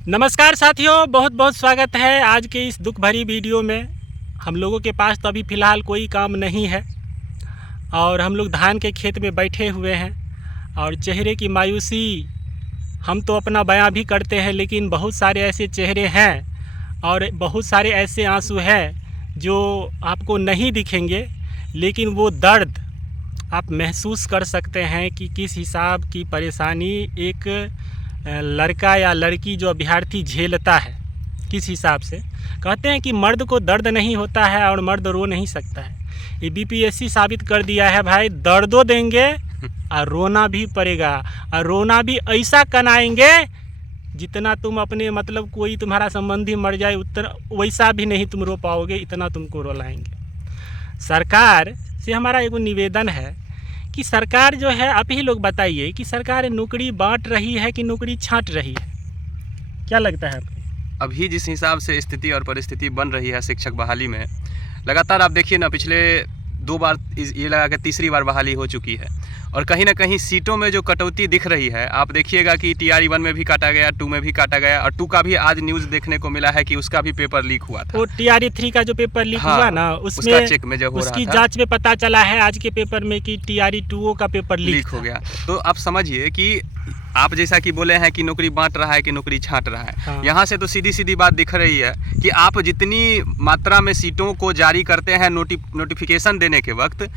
नमस्कार साथियों, बहुत बहुत स्वागत है आज के इस दुख भरी वीडियो में। हम लोगों के पास तो अभी फ़िलहाल कोई काम नहीं है और हम लोग धान के खेत में बैठे हुए हैं और चेहरे की मायूसी हम तो अपना बयां भी करते हैं, लेकिन बहुत सारे ऐसे चेहरे हैं और बहुत सारे ऐसे आंसू हैं जो आपको नहीं दिखेंगे, लेकिन वो दर्द आप महसूस कर सकते हैं कि किस हिसाब की परेशानी एक लड़का या लड़की जो अभ्यर्थी झेलता है। किस हिसाब से कहते हैं कि मर्द को दर्द नहीं होता है और मर्द रो नहीं सकता है। ये बीपीएससी साबित कर दिया है भाई, दर्दों देंगे और रोना भी पड़ेगा, और रोना भी ऐसा कनाएंगे जितना तुम अपने मतलब कोई तुम्हारा संबंधी मर जाए उतना वैसा भी नहीं तुम रो पाओगे, इतना तुमको रुलाएंगे। सरकार से हमारा एक निवेदन है कि सरकार जो है, आप ही लोग बताइए कि सरकार नौकरी बांट रही है कि नौकरी छांट रही है? क्या लगता है आपको? अभी जिस हिसाब से स्थिति और परिस्थिति बन रही है शिक्षक बहाली में, लगातार आप देखिए ना, पिछले 2 बार ये लगा के तीसरी बार बहाली हो चुकी है और कहीं ना कहीं सीटों में जो कटौती दिख रही है। आप देखिएगा कि TRE 1 में भी काटा गया, 2 में भी काटा गया और 2 का भी आज न्यूज़ देखने को मिला है कि उसका भी पेपर लीक हुआ था। वो TRE 3 का जो पेपर लीक हुआ ना, उसमें चेक में जब हो उसकी रहा था, जांच में पता चला है आज के पेपर में कि TRE 2 का पेपर लीक हो गया। तो आप समझिए कि आप जैसा कि बोले हैं कि नौकरी बांट रहा है कि नौकरी छांट रहा है। हाँ। यहाँ से तो सीधी सीधी बात दिख रही है कि आप जितनी मात्रा में सीटों को जारी करते हैं नोटिफिकेशन देने के वक्त,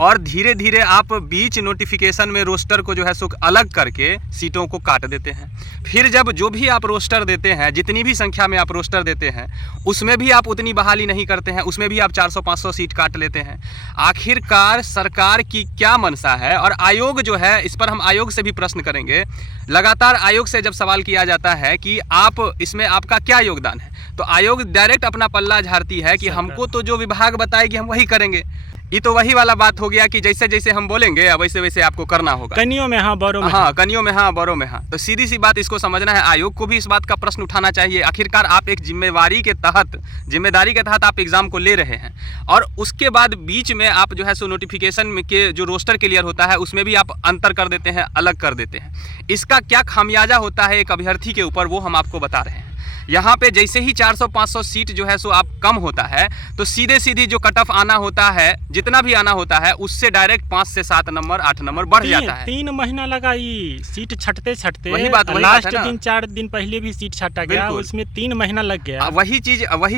और धीरे धीरे आप बीच नोटिफिकेशन में रोस्टर को जो है सो अलग करके सीटों को काट देते हैं। फिर जब जो भी आप रोस्टर देते हैं, जितनी भी संख्या में आप रोस्टर देते हैं, उसमें भी आप उतनी बहाली नहीं करते हैं, उसमें भी आप 400-500 सीट काट लेते हैं। आखिरकार सरकार की क्या मंशा है? और आयोग जो है, इस पर हम आयोग से भी प्रश्न करेंगे। लगातार आयोग से जब सवाल किया जाता है कि आप इसमें आपका क्या योगदान है, तो आयोग डायरेक्ट अपना पल्ला झाड़ती है कि हमको तो जो विभाग बताएगी हम वही करेंगे। ये तो वही वाला बात हो गया कि जैसे जैसे हम बोलेंगे वैसे वैसे आपको करना होगा। कनियों में हाँ, बौरों में हाँ, कनियों में हाँ, बौरों में हाँ। तो सीधी सी बात इसको समझना है, आयोग को भी इस बात का प्रश्न उठाना चाहिए। आखिरकार आप एक जिम्मेदारी के तहत आप एग्जाम को ले रहे हैं और उसके बाद बीच में आप जो है सो नोटिफिकेशन में के जो रोस्टर क्लियर होता है उसमें भी आप अंतर कर देते हैं, अलग कर देते हैं। इसका क्या खामियाजा होता है एक अभ्यर्थी के ऊपर, वो हम आपको बता रहे हैं। यहाँ पे जैसे ही 400-500 सीट जो है सो आप कम होता है, तो सीधे सीधी जो कट ऑफ आना होता है, जितना भी आना होता है, उससे डायरेक्ट 5 से 7 नंबर 8 नंबर बढ़ जाता है। 3 महीना लगा ये सीट छटते वही बात लास्ट दिन 4 दिन पहले भी सीट छटा गया, उसमें 3 महीना लग गया। वही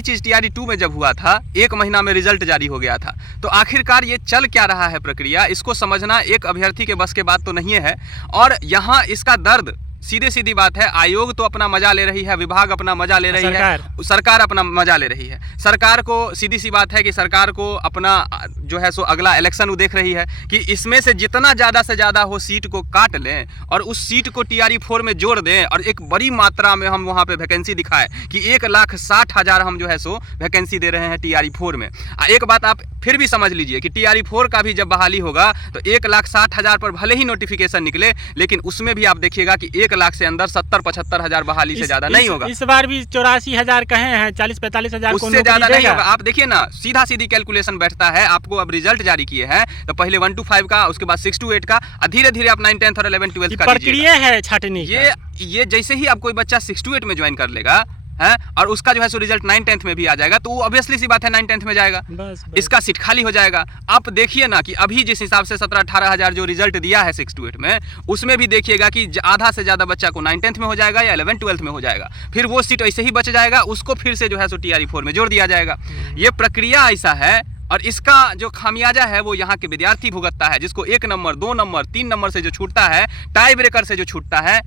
चीज TRE 2 में जब हुआ था, 1 महीना में रिजल्ट जारी हो गया था। तो आखिरकार ये चल क्या रहा है प्रक्रिया, इसको समझना एक अभ्यर्थी के बस के बात तो नहीं है। और यहाँ इसका दर्द सीधे सीधी बात है, आयोग तो अपना मजा ले रही है, विभाग अपना मजा ले रही है, सरकार अपना मजा ले रही है। सरकार को सीधी सी बात है कि सरकार को अपना जो है सो अगला इलेक्शन वो देख रही है कि इसमें से जितना ज़्यादा से ज़्यादा हो सीट को काट लें और उस सीट को TRE 4 में जोड़ दें और एक बड़ी मात्रा में हम वहाँ पे वैकेंसी दिखाएं कि 1,60,000 हम जो है सो वैकेंसी दे रहे हैं TRE 4 में। एक बात आप फिर भी समझ लीजिए कि TRE 4 का भी जब बहाली होगा तो 1,60,000 पर भले ही नोटिफिकेशन निकले, लेकिन उसमें भी आप देखिएगा कि 1 लाख से अंदर 70-75 हजार बहाली से ज्यादा नहीं होगा। इस बार भी 84,000 कहे हैं, 40-45 हजार उससे ज्यादा नहीं होगा। आप देखिए ना, सीधा सीधी कैलकुलेशन बैठता है। आपको अब रिजल्ट जारी किए हैं तो पहले 1 to 5 का, उसके बाद 6 to 8 का, धीरे धीरे आप 9, 10 और 11, 12 का प्रक्रिया है छाटने की। ये जैसे ही आप कोई बच्चा 6 to 8 में ज्वाइन कर लेगा है और उसका जो है सो रिजल्ट 9, 10 में भी आ जाएगा, तो वो ऑब्वियसली सी बात है 9, 10 में जाएगा, बस। इसका सीट खाली हो जाएगा। आप देखिए ना कि अभी जिस हिसाब से 17-18 हजार जो रिजल्ट दिया है 6 to 8 में, उसमें भी देखिएगा कि आधा से ज़्यादा बच्चा को 9, 10 में हो जाएगा या 11, 12 में हो जाएगा। फिर वो सीट ऐसे ही बच जाएगा, उसको फिर से जो है सो TRE 4 में जोड़ दिया जाएगा। ये प्रक्रिया ऐसा है और इसका जो खामियाजा है वो यहाँ के विद्यार्थी भुगतता है, जिसको 1 नंबर 2 नंबर 3 नंबर से जो छूटता है, टाई ब्रेकर से जो छूटता है,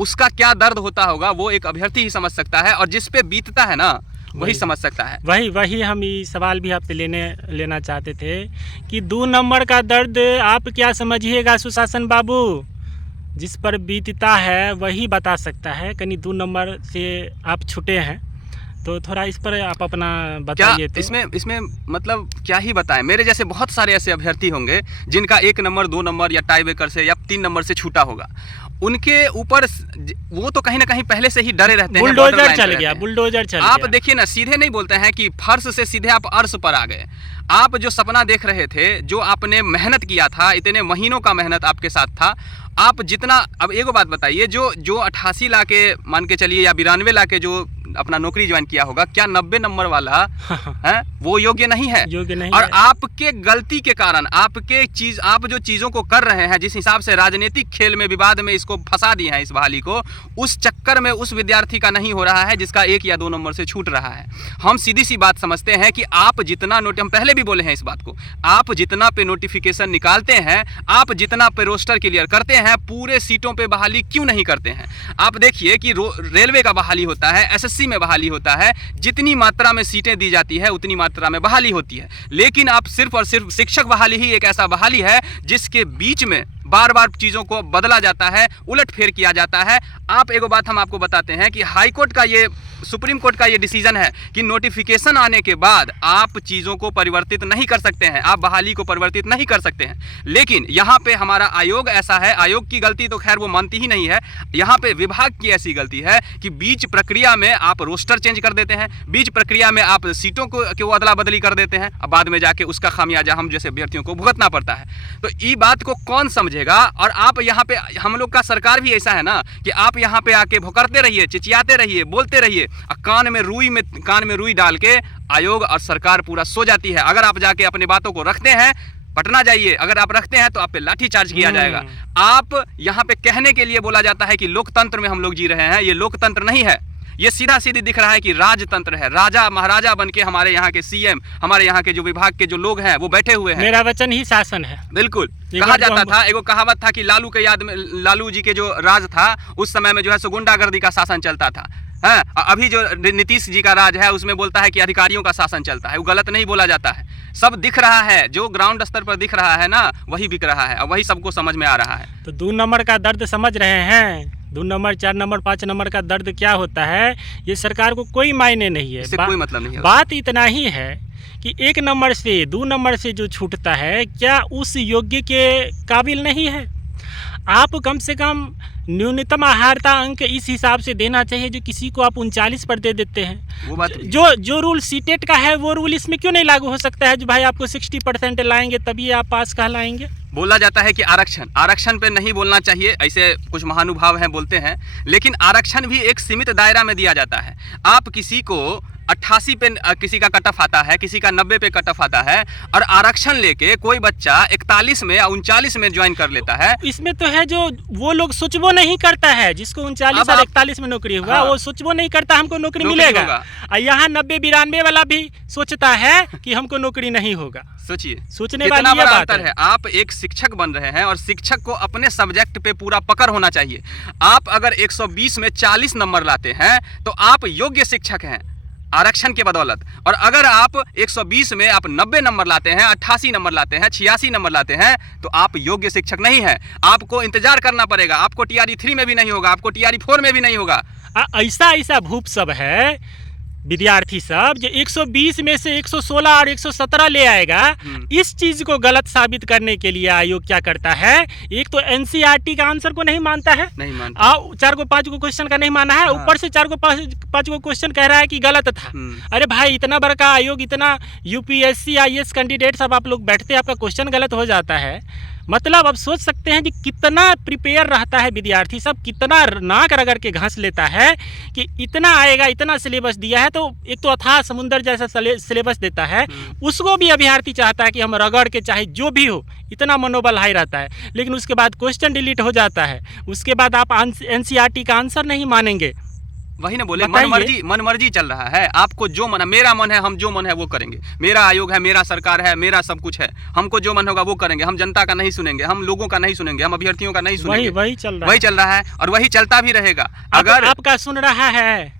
उसका क्या दर्द होता होगा वो एक अभ्यर्थी ही समझ सकता है, और जिस पे बीतता है ना वही समझ सकता है। वही हम ये सवाल भी आपसे लेना चाहते थे कि 2 नंबर का दर्द आप क्या समझिएगा सुशासन बाबू, जिस पर बीतता है वही बता सकता है। कहीं 2 नंबर से आप छूटे हैं तो थोड़ा इस पर आप अपना बताइए। तो इसमें मतलब क्या ही बताएं। मेरे जैसे बहुत सारे ऐसे अभ्यर्थी होंगे जिनका 1 नंबर 2 नंबर या टाई ब्रेकर से या 3 नंबर से छूटा होगा। उनके ऊपर वो तो कहीं ना कहीं पहले से ही डरे रहते हैं। बुलडोजर चल गया। आप देखिए ना, सीधे नहीं बोलते हैं कि फर्श से सीधे आप अर्श पर आ गए। आप जो सपना देख रहे थे, जो आपने मेहनत किया था, इतने महीनों का मेहनत आपके साथ था, आप जितना, अब एक बात बताइए, जो 88 लाख के मान के चलिए या 92 लाख के जो अपना नौकरी ज्वाइन किया होगा, क्या 90 नंबर वाला है वो योग्य नहीं है? योग्य नहीं और है। आपके गलती के कारण आप जो चीजों को कर रहे हैं, जिस हिसाब से राजनीतिक खेल में विवाद में इसको फंसा दिए हैं इस बहाली को, उस चक्कर में उस विद्यार्थी का नहीं हो रहा है जिसका 1 या 2 नंबर से छूट रहा है। हम सीधी सी बात समझते हैं कि आप जितना हम पहले भी बोले हैं इस बात को, आप जितना पे नोटिफिकेशन निकालते हैं, आप जितना पे रोस्टर क्लियर करते हैं, पूरे सीटों पे बहाली क्यों नहीं करते हैं? आप देखिए कि रेलवे का बहाली होता है, एसएससी में बहाली होता है, जितनी मात्रा में सीटें दी जाती है उतनी मात्रा में बहाली होती है। लेकिन आप सिर्फ और सिर्फ शिक्षक बहाली ही एक ऐसा बहाली है जिसके बीच में बार बार चीज़ों को बदला जाता है, उलटफेर किया जाता है। आप एक बात हम आपको बताते हैं कि हाई कोर्ट का ये, सुप्रीम कोर्ट का ये डिसीजन है कि नोटिफिकेशन आने के बाद आप चीज़ों को परिवर्तित नहीं कर सकते हैं, आप बहाली को परिवर्तित नहीं कर सकते हैं। लेकिन यहाँ पे हमारा आयोग ऐसा है, आयोग की गलती तो खैर वो मानती ही नहीं है, यहाँ पे विभाग की ऐसी गलती है कि बीच प्रक्रिया में आप रोस्टर चेंज कर देते हैं, बीच प्रक्रिया में आप सीटों को अदला बदली कर देते हैं, अब बाद में जाके उसका खामियाजा हम जैसे अभ्यर्थियों को भुगतना पड़ता है। तो ये बात को कौन समझेगा? और आप यहाँ पे, हम लोग का सरकार भी ऐसा है ना कि आप यहाँ पे आके भुकरते रहिए, चिचियाते रहिए, बोलते रहिए, कान में रुई डाल के आयोग और सरकार पूरा सो जाती है। अगर आप जाके अपनी बातों को रखते हैं, पटना जाइए, अगर आप रखते हैं तो आप पे लाठी चार्ज किया जाएगा। आप यहाँ पे कहने के लिए बोला जाता है कि लोकतंत्र में हम लोग जी रहे हैं, ये लोकतंत्र नहीं है, ये सीधा सीधी दिख रहा है कि राजतंत्र है। राजा महाराजा बनके हमारे यहाँ के सीएम, हमारे यहाँ के जो विभाग के जो लोग हैं वो बैठे हुए हैं। मेरा वचन ही शासन है। बिल्कुल, कहा जाता था, एगो कहावत था कि लालू के याद में, लालू जी के जो राज था उस समय में जो है सो गुंडागर्दी का शासन चलता था। हाँ, अभी जो नीतीश जी का राज है उसमें बोलता है कि अधिकारियों का शासन चलता है। वो गलत नहीं बोला जाता है, सब दिख रहा है, जो ग्राउंड स्तर पर दिख रहा है ना वही बिक रहा है और वही सबको समझ में आ रहा है। तो 2 नंबर का दर्द समझ रहे हैं? 2 नंबर, 4 नंबर, 5 नंबर का दर्द क्या होता है, ये सरकार को कोई मायने नहीं है। इससे कोई मतलब नहीं है। बात इतना ही है कि 1 नंबर से 2 नंबर से जो छूटता है, क्या उस योग्य के काबिल नहीं है? आप कम से कम न्यूनतम आहारता अंक इस हिसाब से देना चाहिए जो किसी को आप 39 पर दे देते हैं। वो बात जो रूल सीटेट का है वो रूल इसमें क्यों नहीं लागू हो सकता है, जो भाई आपको 60% लाएंगे तभी आप पास कहलाएंगे? बोला जाता है कि आरक्षण पे नहीं बोलना चाहिए, ऐसे कुछ महानुभाव हैं बोलते हैं, लेकिन आरक्षण भी एक सीमित दायरा में दिया जाता है। आप किसी को 88 पे किसी का कट ऑफ आता है, किसी का 90 पे कट ऑफ आता है, और आरक्षण लेके कोई बच्चा 41 में या 39 में ज्वाइन कर लेता है। इसमें तो है जो वो लोग सोचबो नहीं करता है, जिसको 39 और 41 में नौकरी हुआ, हाँ, वो सोचबो नहीं करता हमको नौकरी मिलेगा। और यहाँ 90-92 वाला भी सोचता है कि हमको नौकरी नहीं होगा। सोचिए, सोचने वाली ये बात है। आप एक शिक्षक बन रहे हैं और शिक्षक को अपने सब्जेक्ट पे पूरा पकड़ होना चाहिए। आप अगर 120 में 40 नंबर लाते हैं तो आप योग्य शिक्षक हैं आरक्षण के बदौलत, और अगर आप 120 में आप 90 नंबर लाते हैं, 88 नंबर लाते हैं, 86 नंबर लाते हैं, तो आप योग्य शिक्षक नहीं हैं। आपको इंतजार करना पड़ेगा, आपको TRE 3 में भी नहीं होगा, आपको TRE 4 में भी नहीं होगा। ऐसा भूप सब है विद्यार्थी सब जो 120 में से 116 और 117 ले आएगा। इस चीज को गलत साबित करने के लिए आयोग क्या करता है, एक तो NCERT का आंसर को नहीं मानता है, नहीं मानता, 4 को 5 को क्वेश्चन का नहीं माना है, ऊपर से 4 को 5 को क्वेश्चन कह रहा है कि गलत था। अरे भाई, इतना बड़ा का आयोग, इतना UPSC IAS कैंडिडेट सब आप लोग बैठते हैं, आपका क्वेश्चन गलत हो जाता है, मतलब अब सोच सकते हैं कि कितना प्रिपेयर रहता है विद्यार्थी सब, कितना नाक रगड़ के घास लेता है कि इतना आएगा, इतना सिलेबस दिया है, तो एक तो अथाह समुंदर जैसा सिलेबस देता है, उसको भी अभ्यर्थी चाहता है कि हम रगड़ के, चाहे जो भी हो, इतना मनोबल हाई रहता है। लेकिन उसके बाद क्वेश्चन डिलीट हो जाता है, उसके बाद आप NCERT का आंसर नहीं मानेंगे। वही ना बोले, मन मर्जी चल रहा है। आपको जो मन है, मेरा मन है, हम जो मन है वो करेंगे, मेरा आयोग है, मेरा सरकार है, मेरा सब कुछ है, हमको जो मन होगा वो करेंगे, हम जनता का नहीं सुनेंगे, हम लोगों का नहीं सुनेंगे, हम अभ्यर्थियों का नहीं सुनेंगे। वही चल रहा है और वही चलता भी रहेगा। अगर आपका सुन रहा है,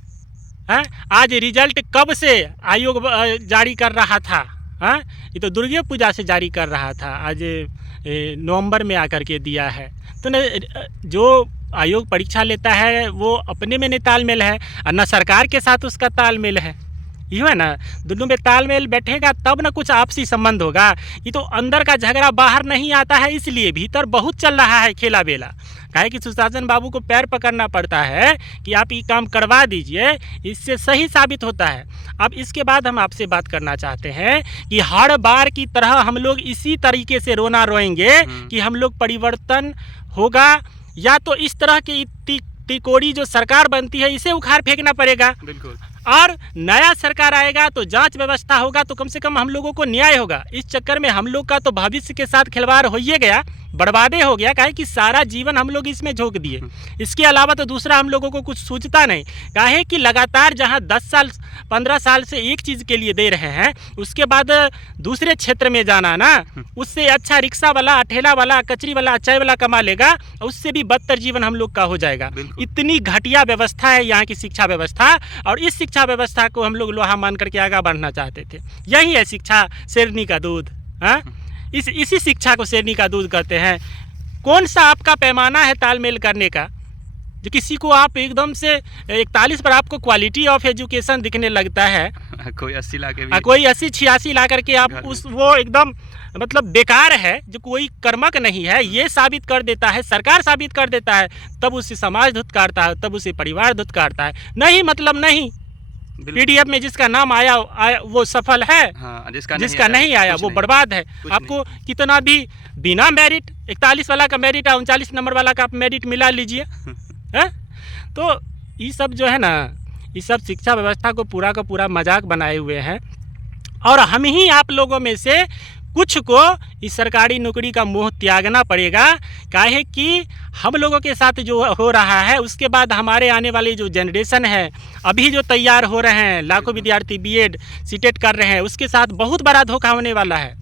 आज रिजल्ट कब से आयोग जारी कर रहा था, ये तो दुर्गा पूजा से जारी कर रहा था, आज नवंबर में आकर के दिया है। तो जो आयोग परीक्षा लेता है वो अपने में नहीं तालमेल है, और न सरकार के साथ उसका तालमेल है। ये है ना, दोनों में तालमेल बैठेगा तब ना कुछ आपसी संबंध होगा। ये तो अंदर का झगड़ा बाहर नहीं आता है, इसलिए भीतर बहुत चल रहा है खेला बेला। काहे कि सुशासन बाबू को पैर पकड़ना पड़ता है कि आप ये काम करवा दीजिए, इससे सही साबित होता है। अब इसके बाद हम आपसे बात करना चाहते हैं कि हर बार की तरह हम लोग इसी तरीके से रोना रोएंगे कि हम लोग परिवर्तन होगा, या तो इस तरह की तिकोड़ी जो सरकार बनती है इसे उखाड़ फेंकना पड़ेगा। बिल्कुल। और नया सरकार आएगा तो जांच व्यवस्था होगा, तो कम से कम हम लोगों को न्याय होगा। इस चक्कर में हम लोग का तो भविष्य के साथ खिलवाड़ हो ही गया, बर्बादे हो गया। काहे कि सारा जीवन हम लोग इसमें झोंक दिए, इसके अलावा तो दूसरा हम लोगों को कुछ सूझता नहीं। काहे कि लगातार जहां 10 साल 15 साल से एक चीज़ के लिए दे रहे हैं, उसके बाद दूसरे क्षेत्र में जाना ना, उससे अच्छा रिक्शा वाला, ठेला वाला, कचरी वाला, चाय वाला कमा लेगा, उससे भी बदतर जीवन हम लोग का हो जाएगा। इतनी घटिया व्यवस्था है यहाँ की शिक्षा व्यवस्था, और इस शिक्षा व्यवस्था को हम लोग लोहा मान करके आगे बढ़ना चाहते थे। यही है शिक्षा शेरनी का दूध। हाँ, इसी शिक्षा को शेरनी का दूध कहते हैं। कौन सा आपका पैमाना है तालमेल करने का, जो किसी को आप एकदम से 41 पर आपको क्वालिटी ऑफ एजुकेशन दिखने लगता है, कोई 80 ला के भी, कोई 80-86 ला करके आप वो एकदम मतलब बेकार है, जो कोई कर्मक नहीं है, ये साबित कर देता है, सरकार साबित कर देता है, तब उसे समाज धुतकारता है, तब उसे परिवार धुतकारता है। नहीं मतलब नहीं, पीडीएफ में जिसका नाम आया वो सफल है, हाँ, जिसका नहीं आया वो बर्बाद है। आपको कितना भी बिना मेरिट, 41 वाला का मेरिट है, 39 नंबर वाला का आप मेरिट मिला लीजिए है। तो ये सब जो है ना, ये सब शिक्षा व्यवस्था को पूरा का पूरा मजाक बनाए हुए हैं, और हम ही आप लोगों में से कुछ को इस सरकारी नौकरी का मोह त्यागना पड़ेगा। काहे कि हम लोगों के साथ जो हो रहा है, उसके बाद हमारे आने वाली जो जनरेशन है, अभी जो तैयार हो रहे हैं, लाखों विद्यार्थी बीएड सीटेट कर रहे हैं, उसके साथ बहुत बड़ा धोखा होने वाला है।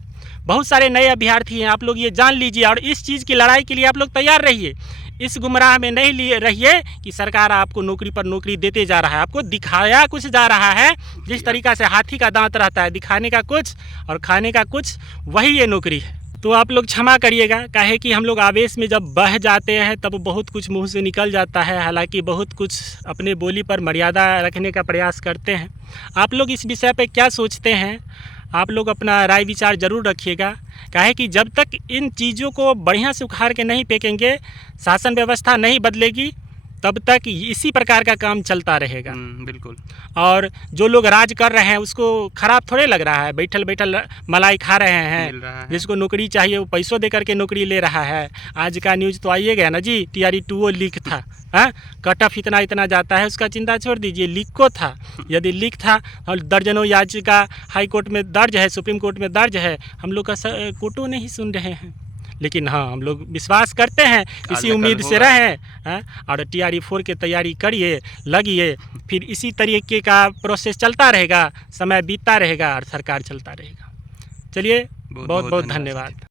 बहुत सारे नए अभ्यर्थी हैं, आप लोग ये जान लीजिए, और इस चीज़ की लड़ाई के लिए आप लोग तैयार रहिए। इस गुमराह में नहीं रहिए कि सरकार आपको नौकरी पर नौकरी देते जा रहा है। आपको दिखाया कुछ जा रहा है, जिस तरीक़ा से हाथी का दांत रहता है, दिखाने का कुछ और खाने का कुछ, वही ये नौकरी है। तो आप लोग क्षमा करिएगा, काहे कि हम लोग आवेश में जब बह जाते हैं तब बहुत कुछ मुंह से निकल जाता है। हालांकि बहुत कुछ अपने बोली पर मर्यादा रखने का प्रयास करते हैं। आप लोग इस विषय पे क्या सोचते हैं, आप लोग अपना राय विचार ज़रूर रखिएगा। काहे कि जब तक इन चीज़ों को बढ़िया से उखाड़ के नहीं फेंकेंगे, शासन व्यवस्था नहीं बदलेगी, तब तक इसी प्रकार का काम चलता रहेगा। बिल्कुल। और जो लोग राज कर रहे हैं उसको खराब थोड़े लग रहा है, बैठल बैठल मलाई खा रहे हैं। जिसको नौकरी चाहिए वो पैसों दे करके नौकरी ले रहा है। आज का न्यूज़ तो आइए गया ना जी, TRE 2 लीक था। हाँ, कट ऑफ इतना जाता है, उसका चिंता छोड़ दीजिए, लीक को था। यदि लीक था और दर्जनों याचिका हाई कोर्ट में दर्ज है, सुप्रीम कोर्ट में दर्ज है, हम लोग का कोर्टों नहीं सुन रहे हैं। लेकिन हाँ, हम लोग विश्वास करते हैं, इसी उम्मीद से रहें, और TRE 4 की तैयारी करिए, लगिए, फिर इसी तरीके का प्रोसेस चलता रहेगा, समय बीतता रहेगा और सरकार चलता रहेगा। चलिए, बहुत बहुत धन्यवाद।